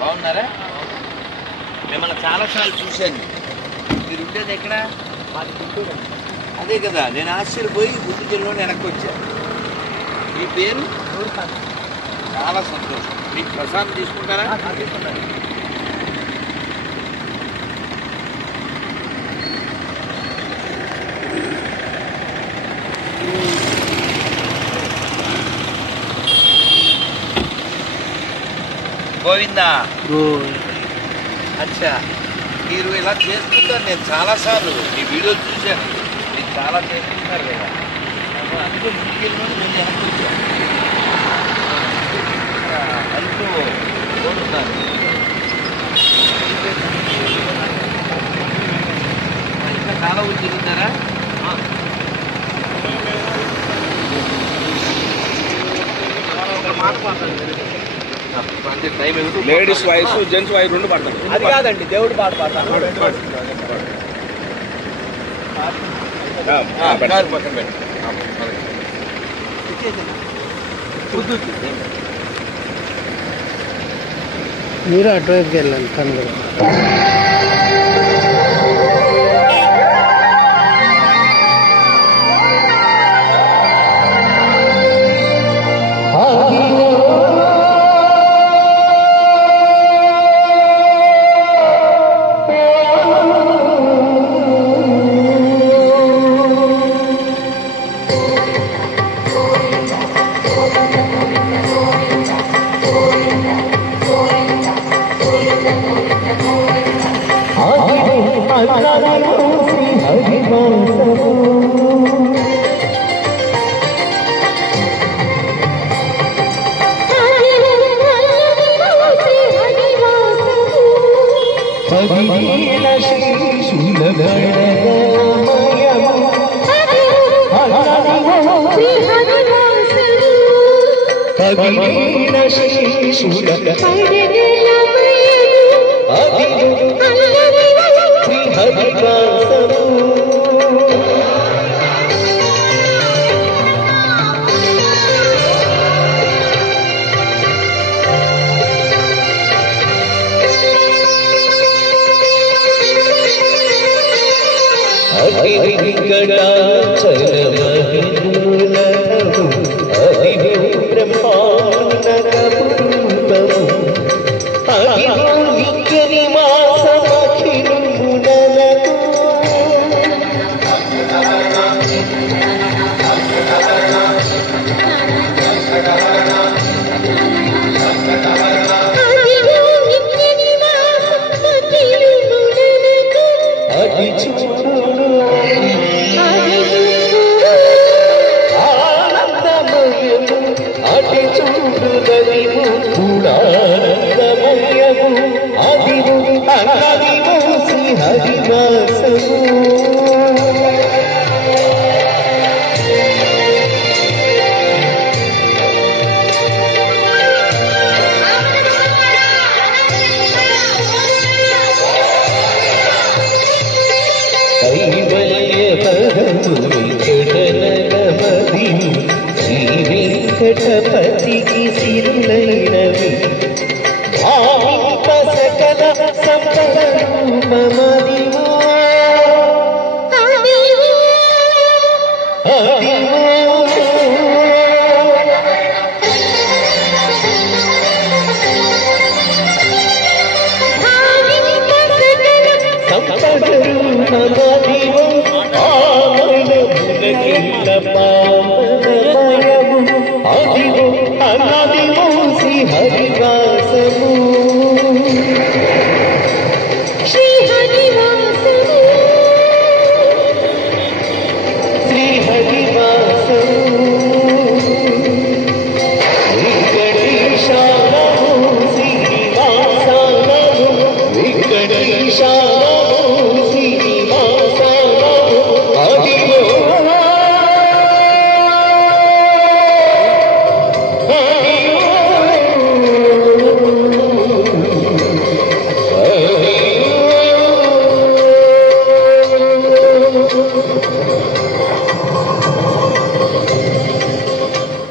బాగున్నారా? మిమ్మల్ని చాలాసార్లు చూశాను. మీరు ఉండేది ఎక్కడ? అదే కదా, నేను ఆశ్చర్యపోయి గుర్తు జిల్లాలో వెనక్కి వచ్చాను. మీ పేరు? చాలా సంతోషం. మీకు ప్రసాదం తీసుకుంటారా? గోవిందా. అచ్చా, మీరు ఇలా చేస్తుంటారు. నేను చాలాసార్లు మీ వీడియోలు చూశాను. మీరు చాలా చేస్తుంటారు కదా, అందుకే ముందుకెళ్ళి నేను వెనక్కి వచ్చాను. అందుకు కోరుతున్నాను. ఇంకా చాలా ఊరు తిరుగుతారా? మాట మాట్లాడారు. లేడీస్ వాయిస్ జెంట్స్ వాయిస్ రెండు పాడతాను. అది కాదండి, దేవుడు పాట పాడతాను. పక్కన పెట్టి మీరు అటువైపుకి వెళ్ళండి కనుక.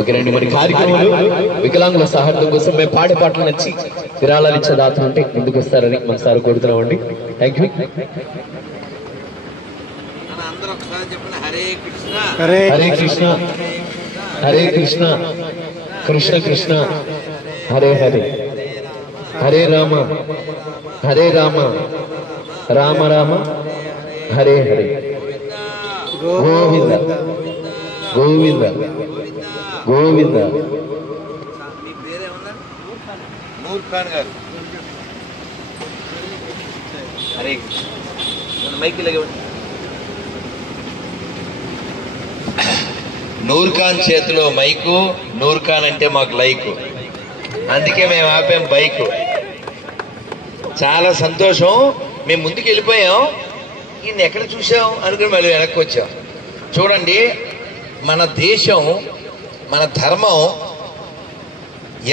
ఓకేనండి. మరి కార్యక్రమాలు వికలాంగుల సహాయం కోసం మేము పాడే పాటలు నచ్చి విరాళాలు ఇచ్చే దాతలు ఉంటే ముందుకు వస్తారని మన సార్ కోరుతున్నామండి. Thank you. అందరూ ఒకసారి చెప్పండి. హరే కృష్ణ హరే కృష్ణ హరే కృష్ణ కృష్ణ కృష్ణ హరే హరే హరే రామ హరే రామ రామ రామ హరే హరే గోవింద గోవింద గోవింద. మీ పేరేమన్నా? నూర్ ఖాన్ గారు. హరే కృష్ణ. మైక్ ఇలాగేవండి. నూర్ ఖాన్ చేతిలో మైకు, నూర్ ఖాన్ అంటే మాకు లైకు, అందుకే మేము ఆపాం బైకు. చాలా సంతోషం. మేము ముందుకు వెళ్ళిపోయాం, ఈయన ఎక్కడ చూసాం అనుకుని మళ్ళీ వెనక్కి వచ్చాం. చూడండి, మన దేశం, మన ధర్మం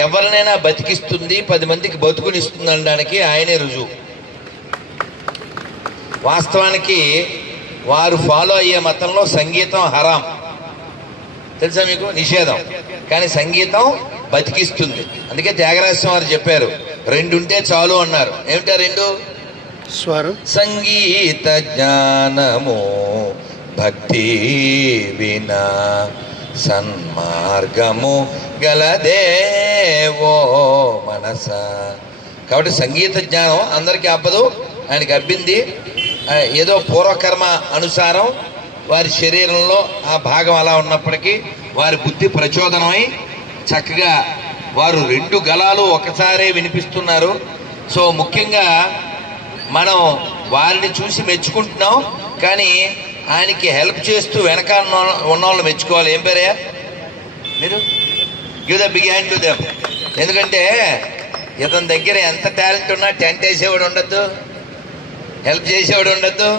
ఎవరినైనా బతికిస్తుంది, 10 మందికి బతుకునిస్తుంది అనడానికి ఆయనే రుజువు. వాస్తవానికి వారు ఫాలో అయ్యే మతంలో సంగీతం హరాం, తెలుసా మీకు, నిషేధం. కానీ సంగీతం బతికిస్తుంది. అందుకే త్యాగరాజస్వామి వారు చెప్పారు 2 ఉంటే చాలు అన్నారు. ఏమిటా 2? స్వరం, సంగీత జ్ఞానము భక్తి వినా సన్మార్గము గలదేవో మనస. కాబట్టి సంగీత జ్ఞానం అందరికీ అబ్బదు, ఆయనకి అబ్బింది. ఏదో పూర్వకర్మ అనుసారం వారి శరీరంలో ఆ భాగం అలా ఉన్నప్పటికీ వారి బుద్ధి ప్రచోదనమై చక్కగా వారు 2 గళాలు ఒకసారే వినిపిస్తున్నారు. సో ముఖ్యంగా మనం వారిని చూసి మెచ్చుకుంటున్నాం, కానీ ఆయనకి హెల్ప్ చేస్తూ వెనక ఉన్న వాళ్ళు మెచ్చుకోవాలి. ఏం పేరే మీరు? Give the big hand to them. ఎందుకంటే ఇతని దగ్గర ఎంత టాలెంట్ ఉన్నా టెంట్ వేసేవాడు ఉండద్దు, హెల్ప్ చేసేవాడు ఉండద్దు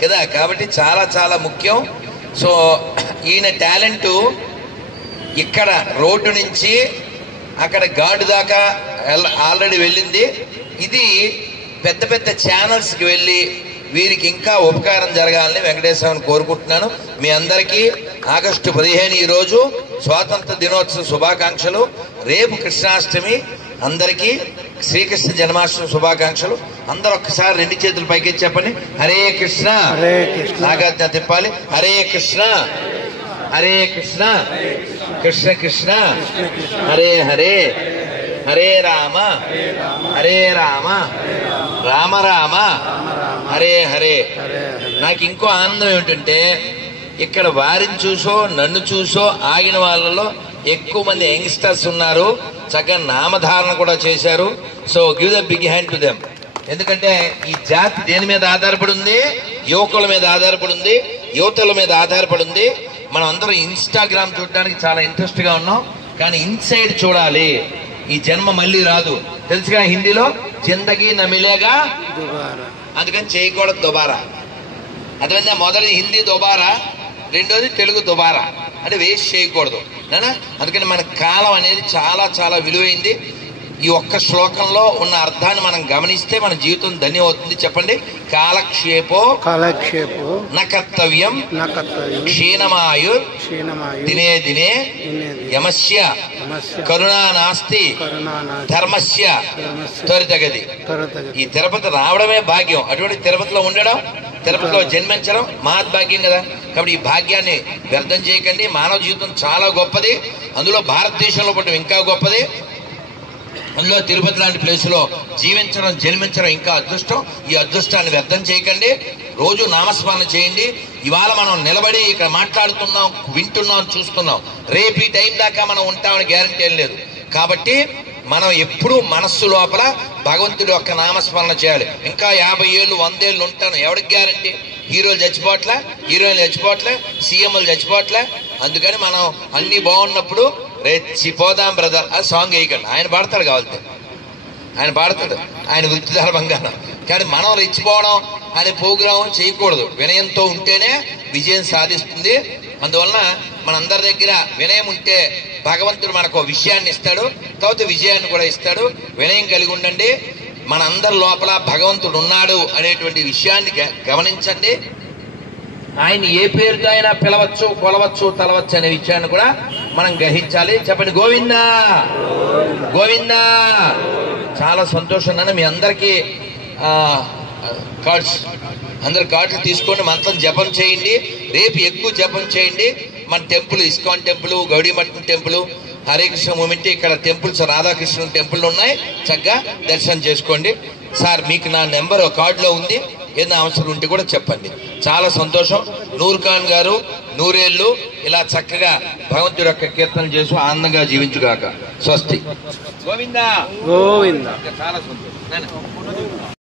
కదా. కాబట్టి చాలా చాలా ముఖ్యం. సో ఈయన టాలెంటు ఇక్కడ రోడ్డు నుంచి అక్కడ గార్డు దాకా ఆల్రెడీ వెళ్ళింది. ఇది పెద్ద పెద్ద ఛానల్స్కి వెళ్ళి వీరికి ఇంకా ఉపకారం జరగాలని వెంకటేశ్వరని కోరుకుంటున్నాను. మీ అందరికీ ఆగస్టు 15 ఈరోజు స్వాతంత్ర దినోత్సవ శుభాకాంక్షలు. రేపు కృష్ణాష్టమి, అందరికీ శ్రీకృష్ణ జన్మాష్టమి శుభాకాంక్షలు. అందరూ ఒక్కసారి 2 చేతులు పైకి చెప్పండి. హరే కృష్ణ. నాగార్జున తిప్పాలి. హరే కృష్ణ హరే కృష్ణ కృష్ణ కృష్ణ హరే హరే హరే రామ హరే రామ రామ రామ హరే హరే. నాకు ఇంకో ఆనందం ఏమిటంటే ఇక్కడ వారిని చూసో నన్ను చూసో ఆగిన వాళ్ళలో ఎక్కువ మంది యంగ్స్టర్స్ ఉన్నారు, చక్కగా నామధారణ కూడా చేశారు. So give the big hand to them. ఎందుకంటే ఈ జాతి దేని మీద ఆధారపడి ఉంది? యువకుల మీద ఆధారపడి ఉంది, యువతల మీద ఆధారపడి ఉంది. మనం అందరం ఇన్స్టాగ్రామ్ చూడడానికి చాలా ఇంట్రెస్ట్ గా ఉన్నాం, కానీ ఇన్సైడ్ చూడాలి. ఈ జన్మ మళ్ళీ రాదు, తెలుసుగా హిందీలో జిందగీ నమిలేగా, అందుకని చేయకూడదు దుబారా. అదేవిధంగా మొదటి హిందీ దుబారా, రెండోది తెలుగు దుబారా, అంటే వేస్ట్ చేయకూడదు నానా. అందుకని మన కాలం అనేది చాలా చాలా విలువైంది. ఈ ఒక్క శ్లోకంలో ఉన్న అర్థాన్ని మనం గమనిస్తే మన జీవితం ధన్యం అవుతుంది. చెప్పండి. కాలక్షేపో నకర్తవ్యం క్షీణమాయు దినే దినే యమస్య కరుణా నాస్తి ధర్మస్య త్వరితగతి. ఈ తిరుపతి రావడమే భాగ్యం. అటువంటి తిరుపతిలో ఉండడం, తిరుపతిలో జన్మించడం మహద్భాగ్యం కదా. కాబట్టి ఈ భాగ్యాన్ని వ్యర్థం చేయకండి. మానవ జీవితం చాలా గొప్పది, అందులో భారతదేశంలో పుట్టడం ఇంకా గొప్పది. అందులో తిరుపతి లాంటి ప్లేసులో జీవించడం, జన్మించడం ఇంకా అదృష్టం. ఈ అదృష్టాన్ని వ్యర్థం చేయకండి. రోజు నామస్మరణ చేయండి. ఇవాళ మనం నిలబడి ఇక్కడ మాట్లాడుతున్నాం, వింటున్నాం, చూస్తున్నాం. రేపు ఈ టైం దాకా మనం ఉంటామని గ్యారంటీ ఏం లేదు. కాబట్టి మనం ఎప్పుడూ మనస్సు లోపల భగవంతుడి యొక్క నామస్మరణ చేయాలి. ఇంకా 50 ఏళ్ళు 100 ఏళ్ళు ఉంటాను, ఎవరికి గ్యారంటీ? హీరోలు చచ్చిపోవట్లే, హీరోయిన్లు చచ్చిపోవట్లే, సీఎంలు చచ్చిపోవట్లే. అందుకని మనం అన్ని బాగున్నప్పుడు రెచ్చిపోదాం బ్రదర్ ఆ సాంగ్ వేయకండి. ఆయన పాడతాడు, కావాలి ఆయన పాడతాడు, ఆయన వృత్తి ధర్మంగా. కానీ మనం రెచ్చిపోవడం అనే ప్రోగ్రాం చేయకూడదు. వినయంతో ఉంటేనే విజయం సాధిస్తుంది. అందువలన మనందరి దగ్గర వినయం ఉంటే భగవంతుడు మనకు విషయాన్ని ఇస్తాడు, తర్వాత విజయాన్ని కూడా ఇస్తాడు. వినయం కలిగి ఉండండి. మన అందరి లోపల భగవంతుడు ఉన్నాడు అనేటువంటి విషయాన్ని గమనించండి. ఆయన ఏ పేరుతో అయినా పిలవచ్చు, కొలవచ్చు, తలవచ్చు అనే విషయాన్ని కూడా మనం గ్రహించాలి. చెప్పండి గోవిందా గోవిందా. చాలా సంతోషం నాన్న. మీ అందరికీ కార్డ్స్, అందరు కార్డులు తీసుకోండి, మంత్రం జపం చేయండి. రేపు ఎక్కువ జపం చేయండి. మన temple, ISKCON temple, Gaudiya Math temple, Hare Krishna movement, ఇక్కడ టెంపుల్స్, రాధాకృష్ణ టెంపుల్ ఉన్నాయి. చక్కగా దర్శనం చేసుకోండి. సార్ మీకు నా నెంబర్ కార్డులో ఉంది, ఏదైనా అవసరం ఉంటే కూడా చెప్పండి. చాలా సంతోషం. నూర్ ఖాన్ గారు నూరేళ్లు ఇలా చక్కగా భగవంతుడి యొక్క కీర్తన చేసి ఆనందంగా జీవించుగాక. స్వస్తి. గోవిందా గోవిందా. చాలా సంతోషం.